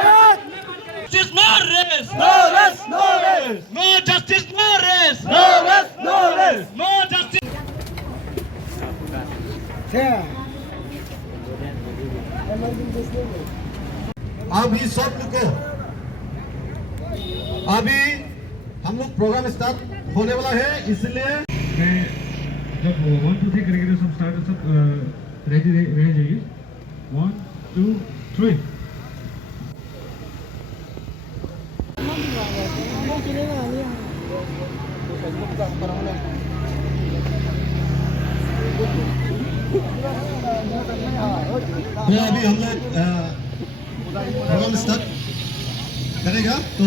Justice, no rest. No rest, no rest. No justice, no rest. No rest, no rest. No justice. अभी सब रुको, अभी हम लोग प्रोग्राम स्टार्ट होने वाला है, इसलिए जब 1 2 3 करेंगे तो सब स्टार्ट सब रेडी रह जाइए 1 2 3 तो अभी हम लोग प्रोग्राम स्टार्ट करेगा तो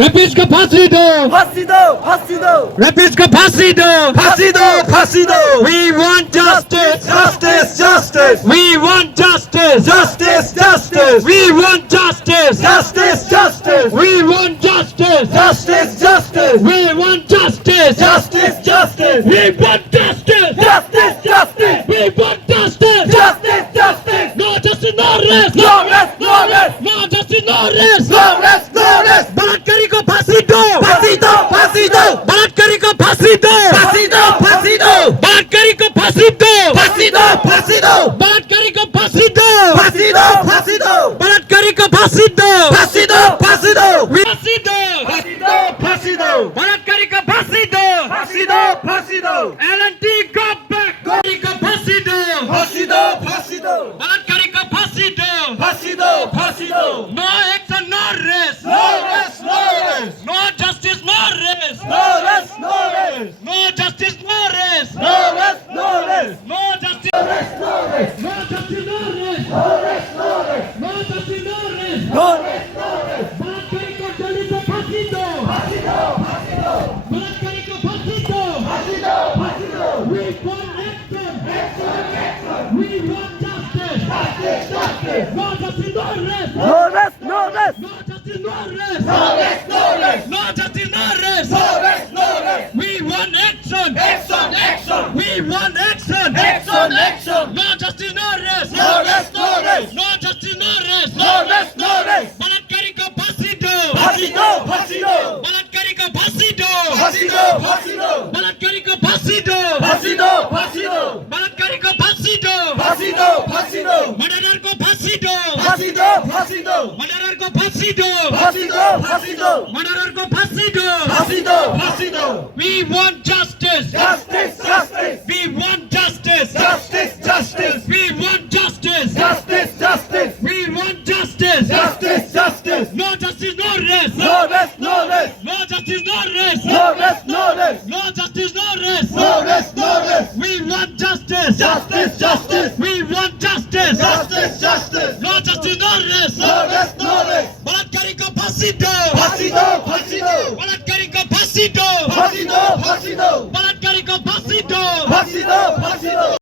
Rapids का फांसी दो, फांसी दो, फांसी दो, Rapids का फांसी दो, फांसी दो, फांसी दो। We want justice, Justice, justice, we want justice, justice, justice, we want justice, justice, justice, we want justice, justice, justice, we want justice, justice, justice, we want justice, justice, justice, we want justice, justice, justice. no justice, no rest, No rest, no rest, no justice, no rest, no rest, no rest. बलात्कारी को फांसी दो, फांसी दो, फांसी दो, बलात्कारी को फांसी दो, फांसी दो, फांसी दो, बलात्कारी को फांसी दो, फांसी दो, फांसी दो, बलात्कारी को फांसी दो, फांसी दो, फांसी दो, बलात्कारी को फांसी दो, फांसी दो, फांसी दो, फांसी दो, फांसी दो, फांसी दो, बलात्कारी को फांसी दो, फांसी दो, फांसी दो, LNT go back, बलात्कारी को फांसी दो, फांसी दो, फांसी दो, बलात्कारी को फांसी दो, फांसी दो, फांसी दो। no action, no rest, No rest, no rest, no justice, no rest, no rest, no rest, no justice, no rest, no rest, no rest, no justice, no rest, no rest, no justice, no rest, no rest, no rest, no justice, no rest, no rest, no rest. बलात्कारी को जल्दी से फांसी दो, फांसी दो, फांसी दो, बलात्कारी को फांसी दो, फांसी दो, फांसी दो। we want action, Action, action, we want justice, justice, justice. no justice, no rest, No rest, no rest, no justice, no rest, no rest, no rest, no justice, no rest, no rest, no rest. we want action, Action, action, we want action, action, action. no justice, no rest, No rest, no rest, no justice, no rest, no rest, no rest. बलात्कारी को फांसी दो, फांसी दो, फांसी दो, बलात्कारी को फांसी दो, फांसी दो, फांसी दो, बलात्कारी को फांसी दो, फांसी दो, फांसी दो, बलात्कारी को फांसी दो, फांसी दो, फांसी दो, मर्डरर को फांसी दो, फांसी दो, फांसी दो, मर्डरर को फांसी दो, फांसी दो, फांसी दो, मर्डरर को फांसी दो, फांसी दो, फांसी दो। we want justice, Justice, justice, we want justice, justice, justice, we want justice, justice, justice, we want justice, justice, justice. no justice, no rest, No rest, no rest, no justice, no rest, no rest, no rest, no justice, no rest, no rest, no rest. we want justice, Justice, justice, we want justice, justice, justice. no justice, no rest, No rest, no rest. बलात्कारी को फांसी दो, फांसी दो, फांसी दो, बलात्कारी को फांसी दो, फांसी दो, फांसी दो, बलात्कारी को फांसी दो, फांसी दो, फांसी दो।